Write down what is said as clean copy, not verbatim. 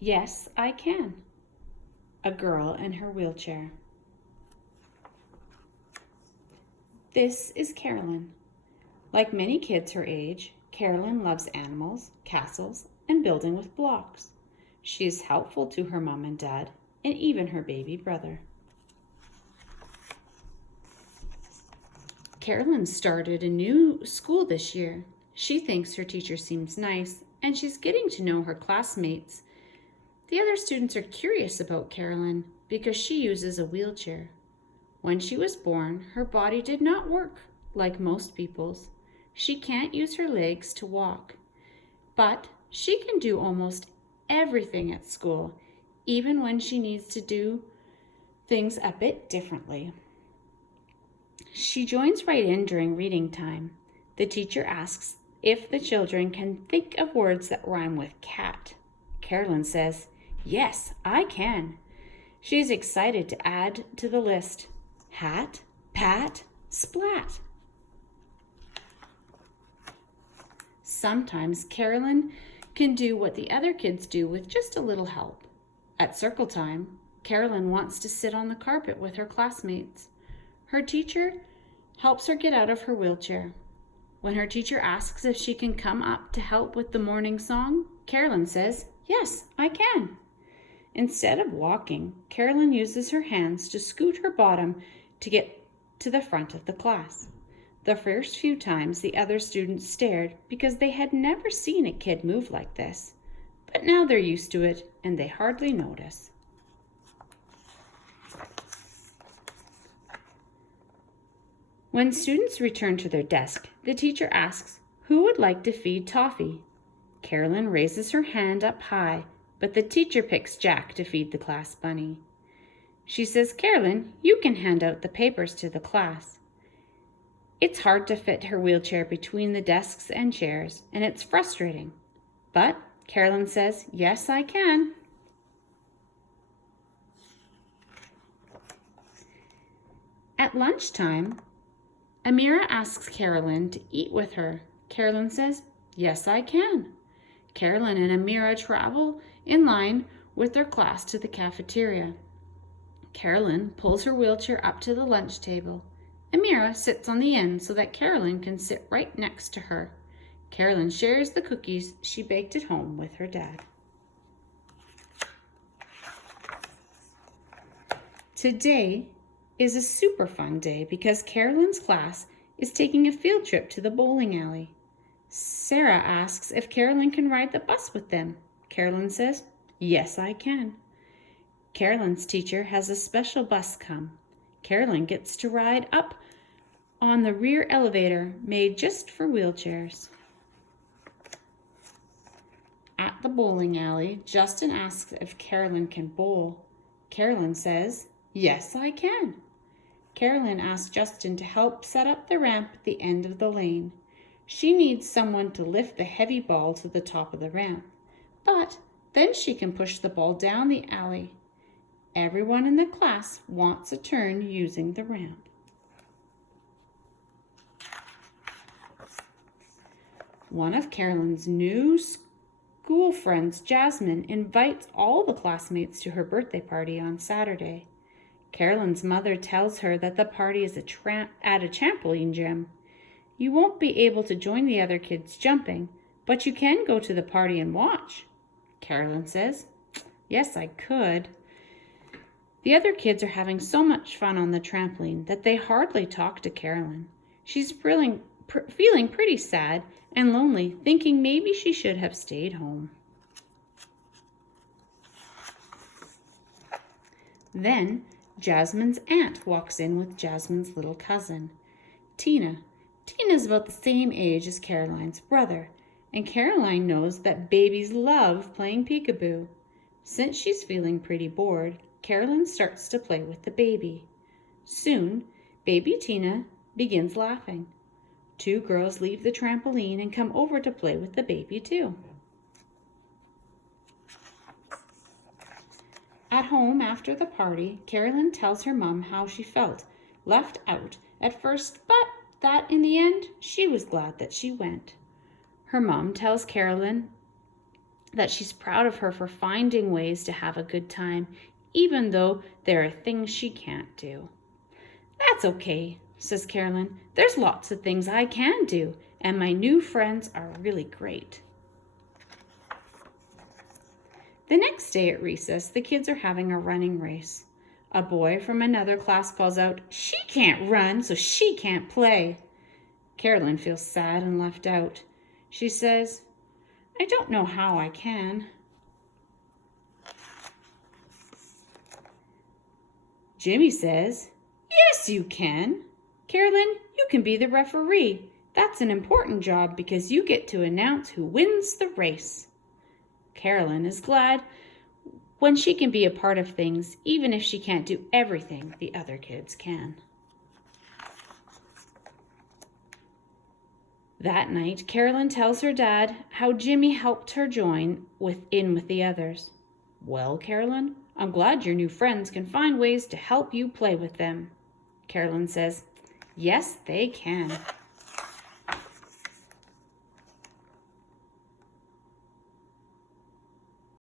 Yes, I can. A girl in her wheelchair. This is Carolyn. Like many kids her age, Carolyn loves animals, castles, and building with blocks. She is helpful to her mom and dad, and even her baby brother. Carolyn started a new school this year. She thinks her teacher seems nice, and she's getting to know her classmates. The other students are curious about Carolyn because she uses a wheelchair. When she was born, her body did not work like most people's. She can't use her legs to walk, but she can do almost everything at school, even when she needs to do things a bit differently. She joins right in during reading time. The teacher asks if the children can think of words that rhyme with cat. Carolyn says, "Yes, I can." She is excited to add to the list hat, pat, splat. Sometimes Carolyn can do what the other kids do with just a little help. At circle time, Carolyn wants to sit on the carpet with her classmates. Her teacher helps her get out of her wheelchair. When her teacher asks if she can come up to help with the morning song, Carolyn says, "Yes, I can." Instead of walking, Carolyn uses her hands to scoot her bottom to get to the front of the class. The first few times the other students stared because they had never seen a kid move like this. But now they're used to it and they hardly notice. When students return to their desk, the teacher asks, "Who would like to feed Toffee?" Carolyn raises her hand up high, but the teacher picks Jack to feed the class bunny. She says, "Carolyn, you can hand out the papers to the class." It's hard to fit her wheelchair between the desks and chairs, and it's frustrating. But Carolyn says, "Yes, I can." At lunchtime, Amira asks Carolyn to eat with her. Carolyn says, "Yes, I can." Carolyn and Amira travel in line with their class to the cafeteria. Carolyn pulls her wheelchair up to the lunch table. Amira sits on the end so that Carolyn can sit right next to her. Carolyn shares the cookies she baked at home with her dad. Today is a super fun day because Carolyn's class is taking a field trip to the bowling alley. Sarah asks if Carolyn can ride the bus with them. Carolyn says, "Yes, I can." Carolyn's teacher has a special bus come. Carolyn gets to ride up on the rear elevator made just for wheelchairs. At the bowling alley, Justin asks if Carolyn can bowl. Carolyn says, "Yes, I can." Carolyn asks Justin to help set up the ramp at the end of the lane. She needs someone to lift the heavy ball to the top of the ramp, but then she can push the ball down the alley. Everyone in the class wants a turn using the ramp. One of Carolyn's new school friends, Jasmine, invites all the classmates to her birthday party on Saturday. Carolyn's mother tells her that the party is at a trampoline gym. You won't be able to join the other kids jumping, but you can go to the party and watch. Carolyn says, "Yes, I could." The other kids are having so much fun on the trampoline that they hardly talk to Carolyn. She's feeling pretty sad and lonely, thinking maybe she should have stayed home. Then Jasmine's aunt walks in with Jasmine's little cousin, Tina. Tina's about the same age as Caroline's brother, and Caroline knows that babies love playing peekaboo. Since she's feeling pretty bored, Caroline starts to play with the baby. Soon, baby Tina begins laughing. Two girls leave the trampoline and come over to play with the baby too. At home after the party, Carolyn tells her mom how she felt left out at first, but that in the end, she was glad that she went. Her mom tells Carolyn that she's proud of her for finding ways to have a good time, even though there are things she can't do. That's okay, says Carolyn. There's lots of things I can do, and my new friends are really great. The next day at recess, the kids are having a running race. A boy from another class calls out, "She can't run, so she can't play." Carolyn feels sad and left out. She says, "I don't know how I can." Jimmy says, "Yes, you can. Carolyn, you can be the referee. That's an important job because you get to announce who wins the race." Carolyn is glad when she can be a part of things, even if she can't do everything the other kids can. That night, Carolyn tells her dad how Jimmy helped her join in with the others. "Well, Carolyn, I'm glad your new friends can find ways to help you play with them." Carolyn says, "Yes, they can."